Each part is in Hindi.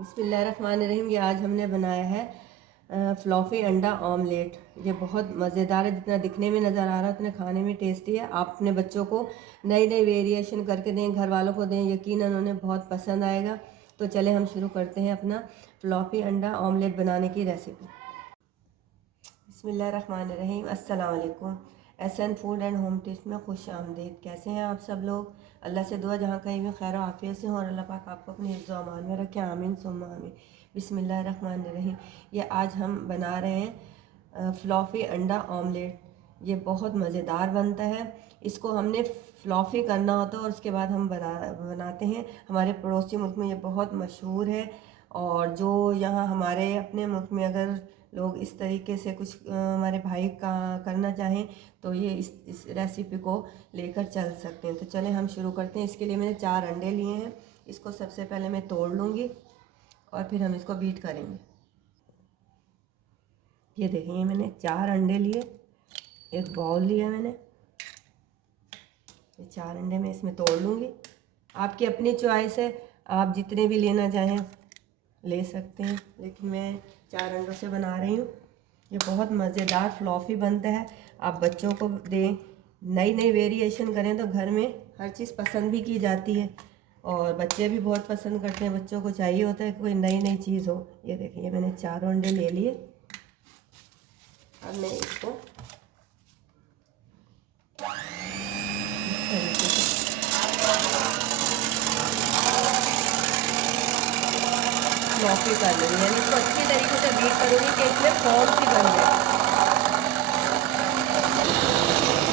बिस्मिल्लाहिर्रहमानिर्रहीम। ये आज हमने बनाया है फ्लॉफी अंडा ऑमलेट। ये बहुत मज़ेदार है, जितना दिखने में नज़र आ रहा है उतना खाने में टेस्टी है। आप अपने बच्चों को नई नई वेरिएशन करके दें, घर वालों को दें, यकीनन उन्हें बहुत पसंद आएगा। तो चले हम शुरू करते हैं अपना फ्लॉफी अंडा ऑमलेट बनाने की रेसिपी। बिस्मिल्लाहिर्रहमानिर्रहीम। अस्सलाम वालेकुम। SN food and home tips में खुश आमदीद। कैसे हैं आप सब लोग? अल्लाह से दुआ जहाँ कहीं भी खैर आफियत से हो और अल्लाह पाक आपको अपनी हिफ्ज़ व अमान में रखे। आमीन सुम्मा आमीन। बिस्मिल्लाहिर्रहमानिर्रहीम। ये आज हम बना रहे हैं फ्लॉफी अंडा ऑमलेट। ये बहुत मज़ेदार बनता है। इसको हमने फ्लॉफी करना होता है और उसके बाद हम बनाते हैं। हमारे पड़ोसी मुल्क में ये बहुत मशहूर है। और जो यहाँ हमारे अपने मुल्क में अगर लोग इस तरीके से कुछ हमारे भाई का करना चाहें तो ये इस रेसिपी को लेकर चल सकते हैं। तो चलें हम शुरू करते हैं। इसके लिए मैंने 4 अंडे लिए हैं। इसको सबसे पहले मैं तोड़ लूँगी और फिर हम इसको बीट करेंगे। ये देखिए मैंने 4 अंडे लिए, एक बाउल लिया मैंने। ये 4 अंडे मैं इसमें तोड़ लूँगी। आपकी अपनी चॉइस है, आप जितने भी लेना चाहें ले सकते हैं, लेकिन मैं 4 अंडों से बना रही हूँ। ये बहुत मज़ेदार फ्लॉफी बनता है। आप बच्चों को दें, नई नई वेरिएशन करें तो घर में हर चीज़ पसंद भी की जाती है और बच्चे भी बहुत पसंद करते हैं। बच्चों को चाहिए होता है कि कोई नई नई चीज़ हो। ये देखिए मैंने 4 अंडे ले लिए। अब मैं इसको फ्लॉफी कर लूँगी, यानी इसको अच्छी तरीके से बीट करूँगी कि इसमें फॉर्म सी बन जाए।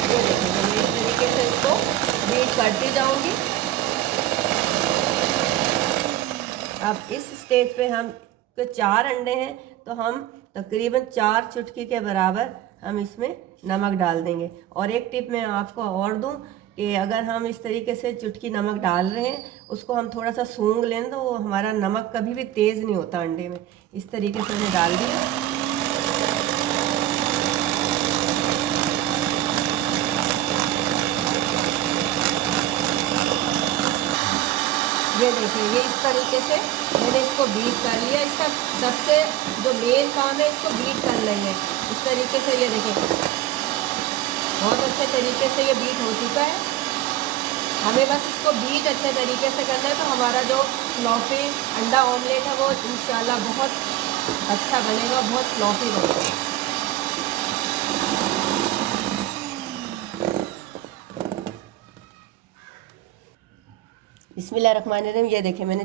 ये देखिए मैं इस तरीके से इसको बीट करती जाऊँगी। अब इस स्टेज पे हम तो 4 अंडे हैं तो हम तकरीबन 4 चुटकी के बराबर हम इसमें नमक डाल देंगे। और एक टिप मैं आपको और दूं कि अगर हम इस तरीके से चुटकी नमक डाल रहे हैं, उसको हम थोड़ा सा सूंघ लें तो हमारा नमक कभी भी तेज़ नहीं होता अंडे में। इस तरीके से मैंने डाल दिया। ये देखिए ये इस तरीके से मैंने इसको बीट कर लिया। इसका सबसे जो मेन काम है, इसको बीट कर लेंगे इस तरीके से। ये देखिए बहुत अच्छे तरीके से ये बीट हो चुका है। हमें बस इसको बीट अच्छे तरीके से करना है तो हमारा जो फ्लॉफी अंडा ऑमलेट है वो इंशाल्लाह बहुत अच्छा बनेगा, बहुत फ्लॉफी बनेगा। बिस्मिल्लाहिर्रहमानिर्रहीम। ये देखिए मैंने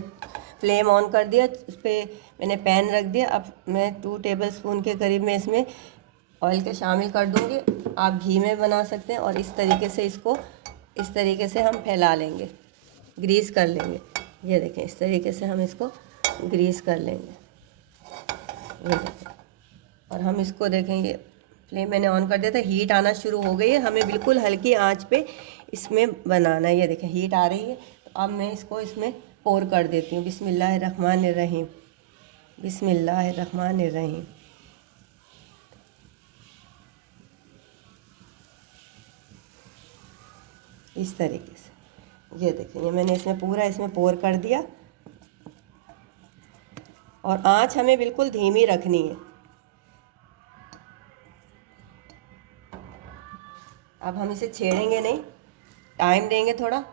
फ्लेम ऑन कर दिया, उस पर मैंने पैन रख दिया। अब मैं 2 टेबलस्पून के करीब में इसमें ऑयल के शामिल कर दूंगी। आप घी में बना सकते हैं और इस तरीके से इसको इस तरीके से हम फैला लेंगे, ग्रीस कर लेंगे। ये देखें इस तरीके से हम इसको ग्रीस कर लेंगे। ये देखें, और हम इसको देखेंगे फ्लेम मैंने ऑन कर दिया था, हीट आना शुरू हो गई है। हमें बिल्कुल हल्की आंच पे इसमें बनाना है। ये देखें हीट आ रही है। तो अब मैं इसको इसमें पोर कर देती हूँ। बिस्मिल्लाहिर्रहमानिर्रहीम, बिस्मिल्लाहिर्रहमानिर्रहीम। इस तरीके से ये देखें ये मैंने इसमें पूरा इसमें पोर कर दिया। और आंच हमें बिल्कुल धीमी रखनी है। अब हम इसे छेड़ेंगे नहीं, टाइम देंगे थोड़ा।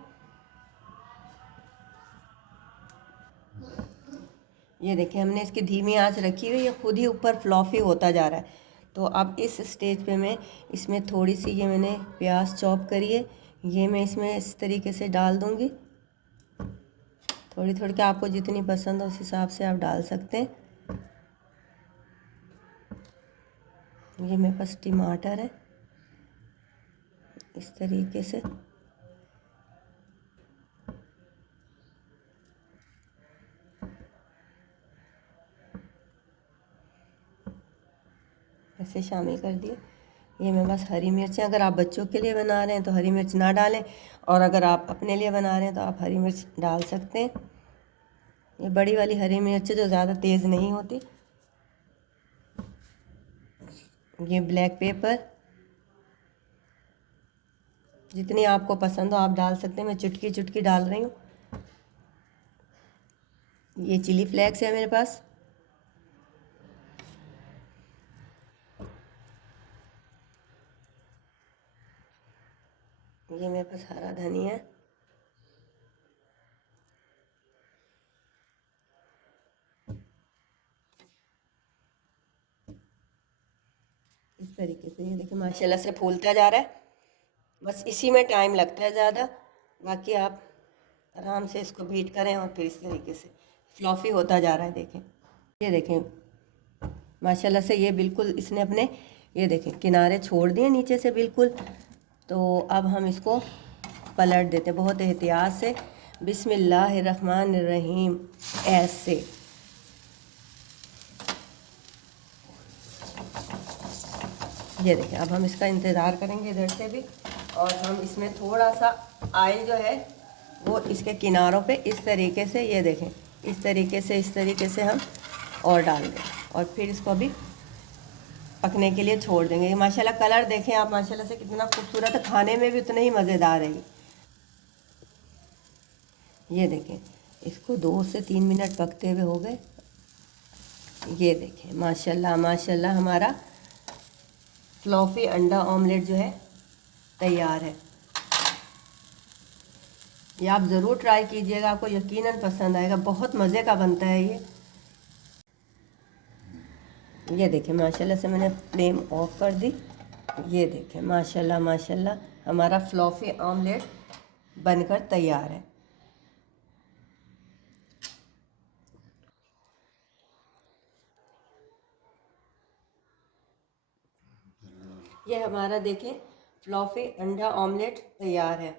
ये देखिए हमने इसकी धीमी आंच रखी हुई है, खुद ही ऊपर फ्लॉफी होता जा रहा है। तो अब इस स्टेज पे मैं इसमें थोड़ी सी ये मैंने प्याज चॉप करी है, ये मैं इसमें इस तरीके से डाल दूँगी। थोड़ी थोड़ी के आपको जितनी पसंद हो उस हिसाब से आप डाल सकते हैं। ये मेरे पास टमाटर है, इस तरीके से। ऐसे शामिल कर दिए। ये मेरे पास हरी मिर्चें, अगर आप बच्चों के लिए बना रहे हैं तो हरी मिर्च ना डालें, और अगर आप अपने लिए बना रहे हैं तो आप हरी मिर्च डाल सकते हैं। ये बड़ी वाली हरी मिर्च जो ज़्यादा तेज़ नहीं होती। ये ब्लैक पेपर, जितनी आपको पसंद हो आप डाल सकते हैं। मैं चुटकी चुटकी डाल रही हूँ। ये चिली फ्लेक्स है मेरे पास। ये मेरे पास हरा धनिया है। इस तरीके से ये देखिए माशाल्लाह से फूलता जा रहा है। बस इसी में टाइम लगता है ज़्यादा, बाकी आप आराम से इसको बीट करें और फिर इस तरीके से फ्लॉफी होता जा रहा है। देखें, ये देखें माशाल्लाह से ये बिल्कुल इसने अपने ये देखें किनारे छोड़ दिए नीचे से बिल्कुल। तो अब हम इसको पलट देते हैं बहुत एहतियात से। बिस्मिल्लाहिर्रहमानिर्रहीम। ऐसे ये देखें, अब हम इसका इंतज़ार करेंगे इधर से भी, और हम इसमें थोड़ा सा ऑयल जो है वो इसके किनारों पे इस तरीके से ये देखें इस तरीके से हम और डाल दें और फिर इसको भी पकने के लिए छोड़ देंगे। ये माशाल्लाह कलर देखें आप माशाल्लाह से कितना खूबसूरत है, खाने में भी उतना ही मज़ेदार है। ये देखें इसको 2 से 3 मिनट पकते हुए हो गए। ये देखें माशाल्लाह माशाल्लाह हमारा फ्लॉफी अंडा ऑमलेट जो है तैयार है। ये आप ज़रूर ट्राई कीजिएगा, आपको यकीनन पसंद आएगा, बहुत मज़े का बनता है ये। ये देखें माशाल्लाह से मैंने फ्लेम ऑफ कर दी। ये देखें माशाल्लाह माशाल्लाह हमारा फ्लॉफी ऑमलेट बनकर तैयार है। ये हमारा देखें फ्लॉफी अंडा ऑमलेट तैयार है।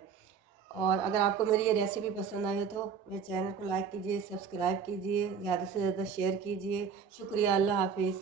और अगर आपको मेरी ये रेसिपी पसंद आई तो मेरे चैनल को लाइक कीजिए, सब्सक्राइब कीजिए, ज़्यादा से ज़्यादा शेयर कीजिए। शुक्रिया, अल्लाह हाफिज़।